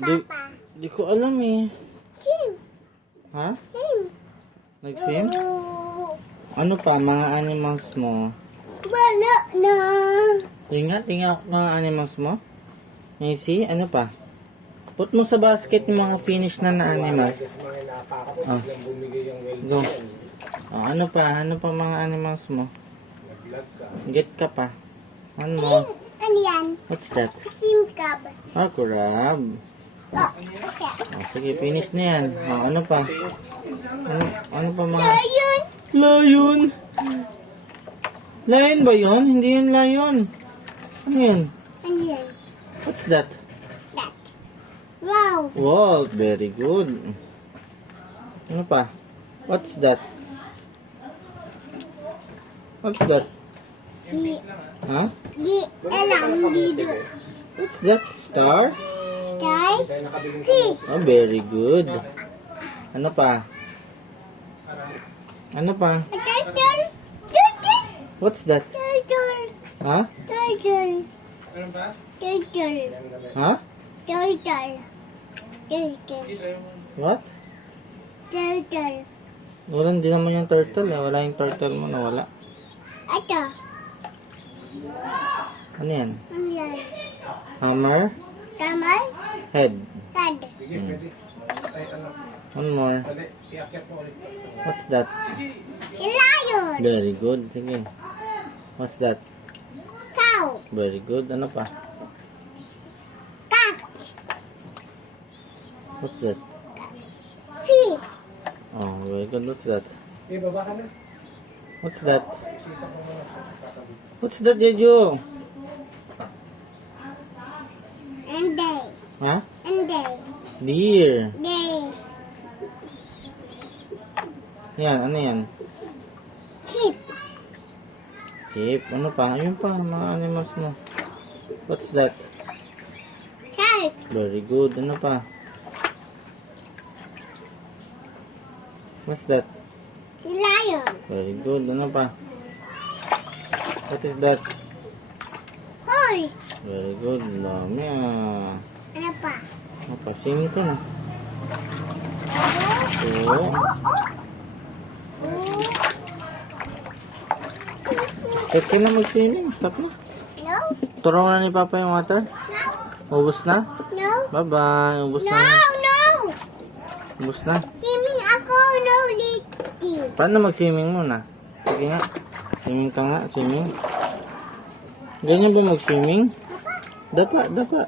Papa. Di ko alam eh. Swim. Ha? Swim. Nag-swim? Ano pa, mga animals mo? Wala na. Tingnan ako mga animals mo. Macy, ano pa? Put mo sa basket yung mga finish na animals. Oh. Go. Oh, ano pa mga animals mo? Get ka pa. Ano mo? Ano yan? What's that? Swim crab. Ah, crab. Oh, Oh, sige, finish na yan. Oh, ano pa? Ano pa mga... Lion. Lion! Lion ba yun? Hindi yun lion. Ano yun? Ano yan? What's that? That. Wow. Wow, very good. Ano pa? What's that? What's that? Di, Ha? di alam dito. What's that? Star? Sky. Fish. Oh, very good. Ano pa? Ano pa? Turtle. Turtle. What's that? Turtle. Ha? Turtle. Turtle. Ha? Turtle. Turtle. What? Turtle. Wala din naman yung turtle eh. Wala yung turtle mo, nawala. Ito. Ano yan? Ano yan? Hammer? Kamay. Head. Tad. One more. What's that? Si lion. Very good. Sige. What's that? Cow. Very good. Ano pa? Cat. What's that? Fish. Oh, very good. What's that? What's that? What's that, Jeju? And they. Ha? And they. Deer. They. Yan, ano yan? Sheep. Sheep. Ano pa? Ayun pa, mga animals mo. What's that? Shark. Very good. Ano pa? What's that? Si lion. Very good. Ano pa? What is that? Horse. Very good. Dami ah. Ano pa? Ano pa? Swimming ka na. Oo. Pwede ka na mag-swimming. Stop na. No. Turo na ni Papa yung water. No. Ubus na? No. Bye-bye. Ubus No. na. No. Ubus na. Swimming ako. No. Litty. Paano mag-swimming muna? Sige nga. Swimming ka nga. Swimming. Ganyan ba mag-swimming? Dapa, dapa.